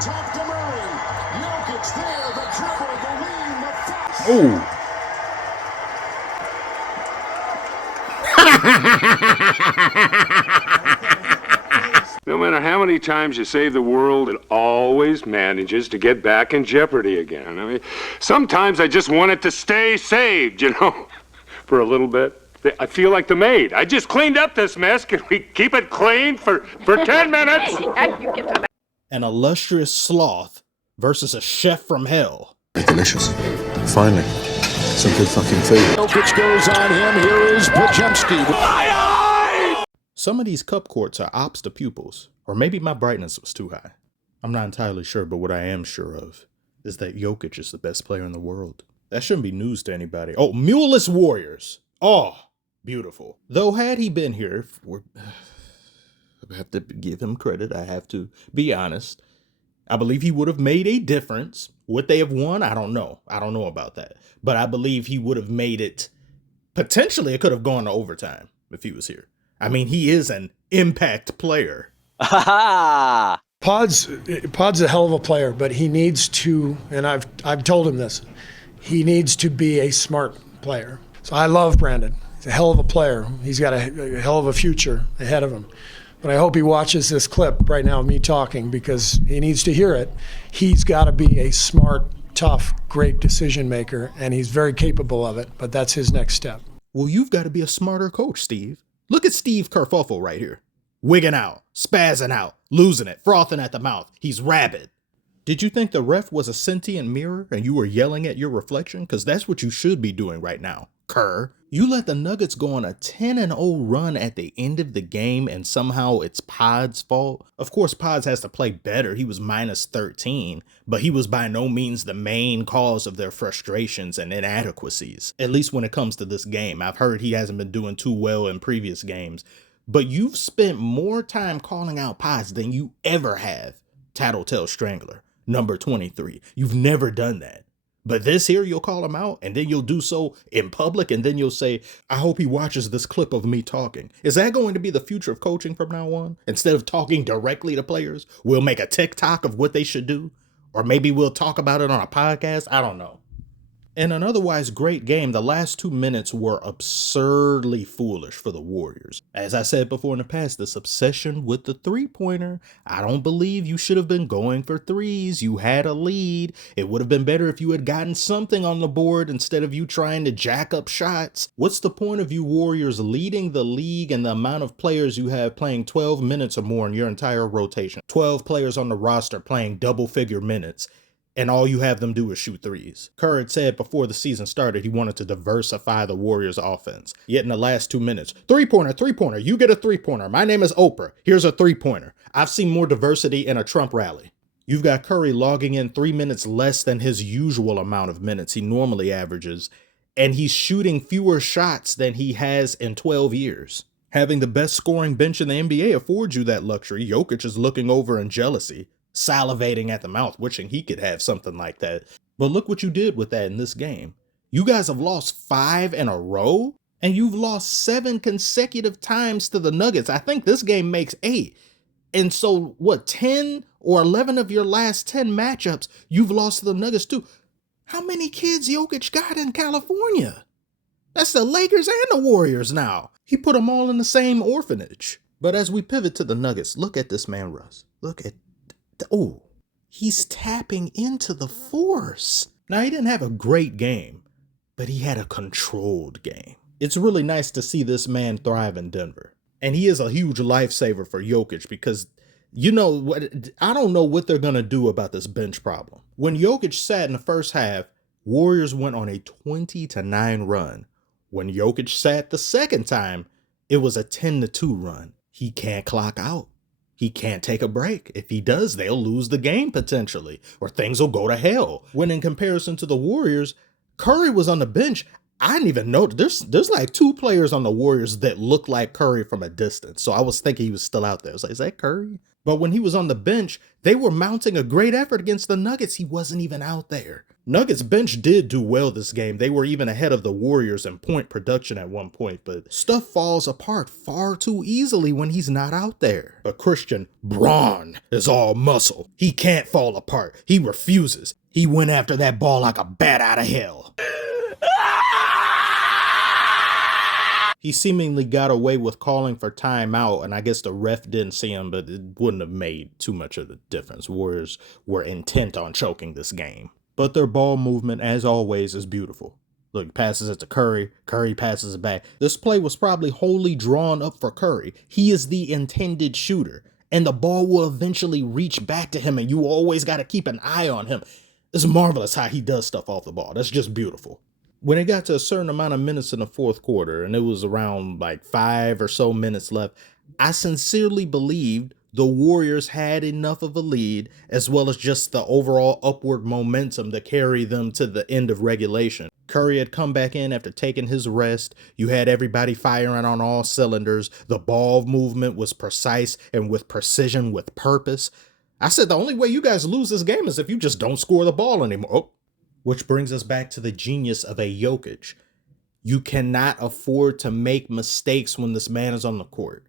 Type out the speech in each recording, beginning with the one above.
top to Murray. Jokic there, the dribble, the lean, the foul. Oh. No matter how many times you save the world, it always manages to get back in jeopardy again. I mean, sometimes I just want it to stay saved, for a little bit. I feel like the maid. I just cleaned up this mess. Can we keep it clean for 10 minutes? An illustrious sloth versus a chef from hell. Delicious. Finally. Some good fucking food. Jokic goes on him. Here is Pajemski. Some of these cup courts are ops to pupils, or maybe my brightness was too high. I'm not entirely sure, but what I am sure of is that Jokic is the best player in the world. That shouldn't be news to anybody. Oh, muleless Warriors. Oh, beautiful. Though had he been here, I have to give him credit. I have to be honest. I believe he would have made a difference. Would they have won? I don't know. I don't know about that. But I believe he would have made it. Potentially, it could have gone to overtime if he was here. I mean, he is an impact player. Pod's a hell of a player, but he needs to, and I've told him this, he needs to be a smart player. So I love Brandon. He's a hell of a player. He's got a hell of a future ahead of him. But I hope he watches this clip right now of me talking because he needs to hear it. He's got to be a smart, tough, great decision maker, and he's very capable of it, but that's his next step. Well, you've got to be a smarter coach, Steve. Look at Steve Kerfuffle right here. Wigging out, spazzing out, losing it, frothing at the mouth. He's rabid. Did you think the ref was a sentient mirror and you were yelling at your reflection? Because that's what you should be doing right now, Kerr. You let the Nuggets go on a 10-0 run at the end of the game and somehow it's Pod's fault. Of course, Pods has to play better. He was minus 13, but he was by no means the main cause of their frustrations and inadequacies. At least when it comes to this game. I've heard he hasn't been doing too well in previous games, but you've spent more time calling out Pods than you ever have. Tattletale Strangler, number 23. You've never done that. But this here, you'll call him out, and then you'll do so in public, and then you'll say, I hope he watches this clip of me talking. Is that going to be the future of coaching from now on? Instead of talking directly to players, we'll make a TikTok of what they should do? Or maybe we'll talk about it on a podcast? I don't know. In an otherwise great game, the last 2 minutes were absurdly foolish for the Warriors. As I said before in the past, this obsession with the three-pointer, I don't believe you should have been going for threes. You had a lead. It would have been better if you had gotten something on the board instead of you trying to jack up shots. What's the point of you Warriors leading the league and the amount of players you have playing 12 minutes or more in your entire rotation? 12 players on the roster playing double-figure minutes. And all you have them do is shoot threes. Kerr had said before the season started he wanted to diversify the Warriors' offense. Yet in the last 2 minutes, three-pointer, you get a three-pointer. My name is Oprah. Here's a three-pointer. I've seen more diversity in a Trump rally. You've got Curry logging in 3 minutes less than his usual amount of minutes he normally averages, and he's shooting fewer shots than he has in 12 years. Having the best scoring bench in the NBA affords you that luxury. Jokic is looking over in jealousy, salivating at the mouth, wishing he could have something like that. But look what you did with that in this game. You guys have lost 5 in a row, and you've lost 7 consecutive times to the Nuggets. I think this game makes 8. And so, 10 or 11 of your last 10 matchups, you've lost to the Nuggets too. How many kids Jokic got in California? That's the Lakers and the Warriors now. He put them all in the same orphanage. But as we pivot to the Nuggets, look at this man, Russ. Look at oh, he's tapping into the force. Now, he didn't have a great game, but he had a controlled game. It's really nice to see this man thrive in Denver. And he is a huge lifesaver for Jokic because, you know, I don't know what they're going to do about this bench problem. When Jokic sat in the first half, Warriors went on a 20-9 run. When Jokic sat the second time, it was a 10-2 run. He can't clock out. He can't take a break. If he does, they'll lose the game potentially, or things will go to hell. When in comparison to the Warriors, Curry was on the bench. I didn't even know. There's like 2 players on the Warriors that look like Curry from a distance. So I was thinking he was still out there. I was like, is that Curry? But when he was on the bench, they were mounting a great effort against the Nuggets. He wasn't even out there. Nuggets bench did do well this game. They were even ahead of the Warriors in point production at one point, but stuff falls apart far too easily when he's not out there. But Christian Braun is all muscle. He can't fall apart. He refuses. He went after that ball like a bat out of hell. He seemingly got away with calling for timeout, and I guess the ref didn't see him, but it wouldn't have made too much of the difference. Warriors were intent on choking this game. But their ball movement, as always, is beautiful. Look, he passes it to Curry. Curry passes it back. This play was probably wholly drawn up for Curry. He is the intended shooter, and the ball will eventually reach back to him, and you always got to keep an eye on him. It's marvelous how he does stuff off the ball. That's just beautiful. When it got to a certain amount of minutes in the fourth quarter, and it was around like 5 or so minutes left, I sincerely believed the Warriors had enough of a lead, as well as just the overall upward momentum to carry them to the end of regulation. Curry had come back in after taking his rest. You had everybody firing on all cylinders. The ball movement was precise and with precision, with purpose. I said the only way you guys lose this game is if you just don't score the ball anymore. Oh. Which brings us back to the genius of a Jokic. You cannot afford to make mistakes when this man is on the court.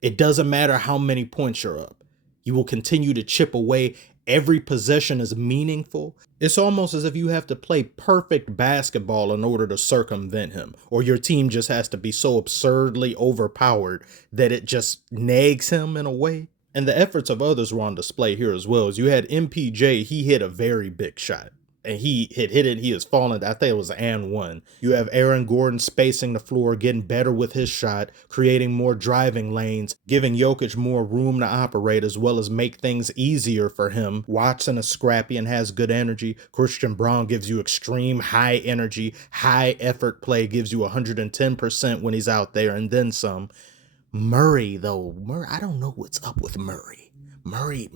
It doesn't matter how many points you're up. You will continue to chip away. Every possession is meaningful. It's almost as if you have to play perfect basketball in order to circumvent him, or your team just has to be so absurdly overpowered that it just nags him in a way. And the efforts of others were on display here as well. As you had MPJ, he hit a very big shot. And he hit it. He was falling. I think it was an and one. You have Aaron Gordon spacing the floor, getting better with his shot, creating more driving lanes, giving Jokic more room to operate, as well as make things easier for him. Watson is scrappy and has good energy. Christian Braun gives you extreme high energy, high effort play, gives you 110% when he's out there, and then some. Murray, though, I don't know what's up with Murray. Murray,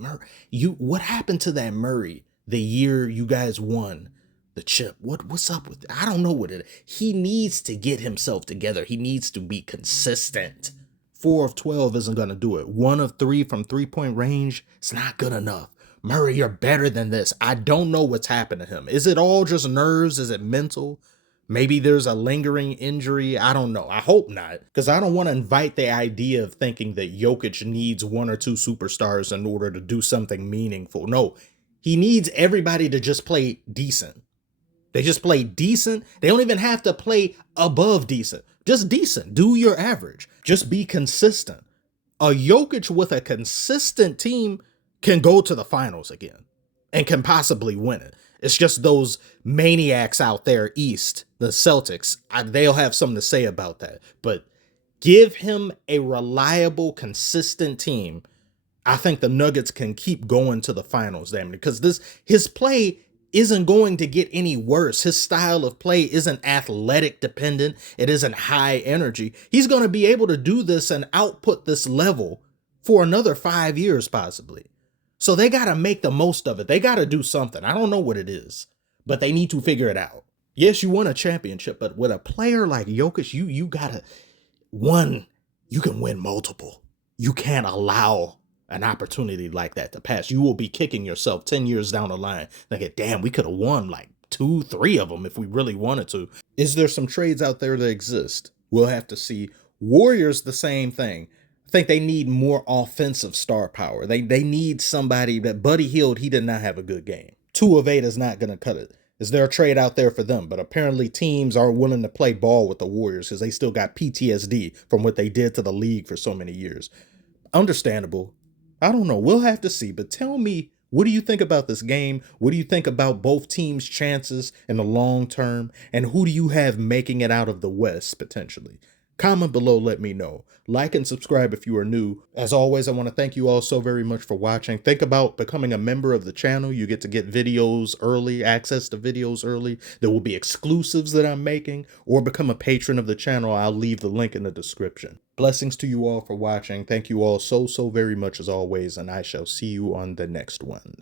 what happened to that Murray? The year you guys won the chip. What's up with it? I don't know what it is. He needs to get himself together. He needs to be consistent. 4 of 12 isn't going to do it. 1 of 3 from 3-point range, it's not good enough. Murray, you're better than this. I don't know what's happened to him. Is it all just nerves? Is it mental? Maybe there's a lingering injury. I don't know. I hope not, because I don't want to invite the idea of thinking that Jokic needs 1 or 2 superstars in order to do something meaningful. No. He needs everybody to just play decent. They just play decent. They don't even have to play above decent. Just decent. Do your average. Just be consistent. A Jokic with a consistent team can go to the finals again and can possibly win it. It's just those maniacs out there east, the Celtics, they'll have something to say about that. But give him a reliable, consistent team. I think the Nuggets can keep going to the finals, damn it, because his play isn't going to get any worse. His style of play isn't athletic dependent. It isn't high energy. He's going to be able to do this and output this level for another 5 years, possibly. So they got to make the most of it. They got to do something. I don't know what it is, but they need to figure it out. Yes, you won a championship, but with a player like Jokic, you got to, you can win multiple. You can't allow an opportunity like that to pass. You will be kicking yourself 10 years down the line thinking, damn, we could have won like 2, 3 of them if we really wanted to. Is there some trades out there that exist? We'll have to see. Warriors, the same thing. I think they need more offensive star power. They need somebody that Buddy Hield, he did not have a good game. 2 of 8 is not going to cut it. Is there a trade out there for them? But apparently teams aren't willing to play ball with the Warriors because they still got PTSD from what they did to the league for so many years. Understandable. I don't know. We'll have to see. But tell me, what do you think about this game? What do you think about both teams' chances in the long term? And who do you have making it out of the West potentially? Comment below, let me know. Like and subscribe if you are new. As always, I want to thank you all so very much for watching. Think about becoming a member of the channel. You get to get videos early, access to videos early. There will be exclusives that I'm making, or become a patron of the channel. I'll leave the link in the description. Blessings to you all for watching. Thank you all so very much as always, and I shall see you on the next one.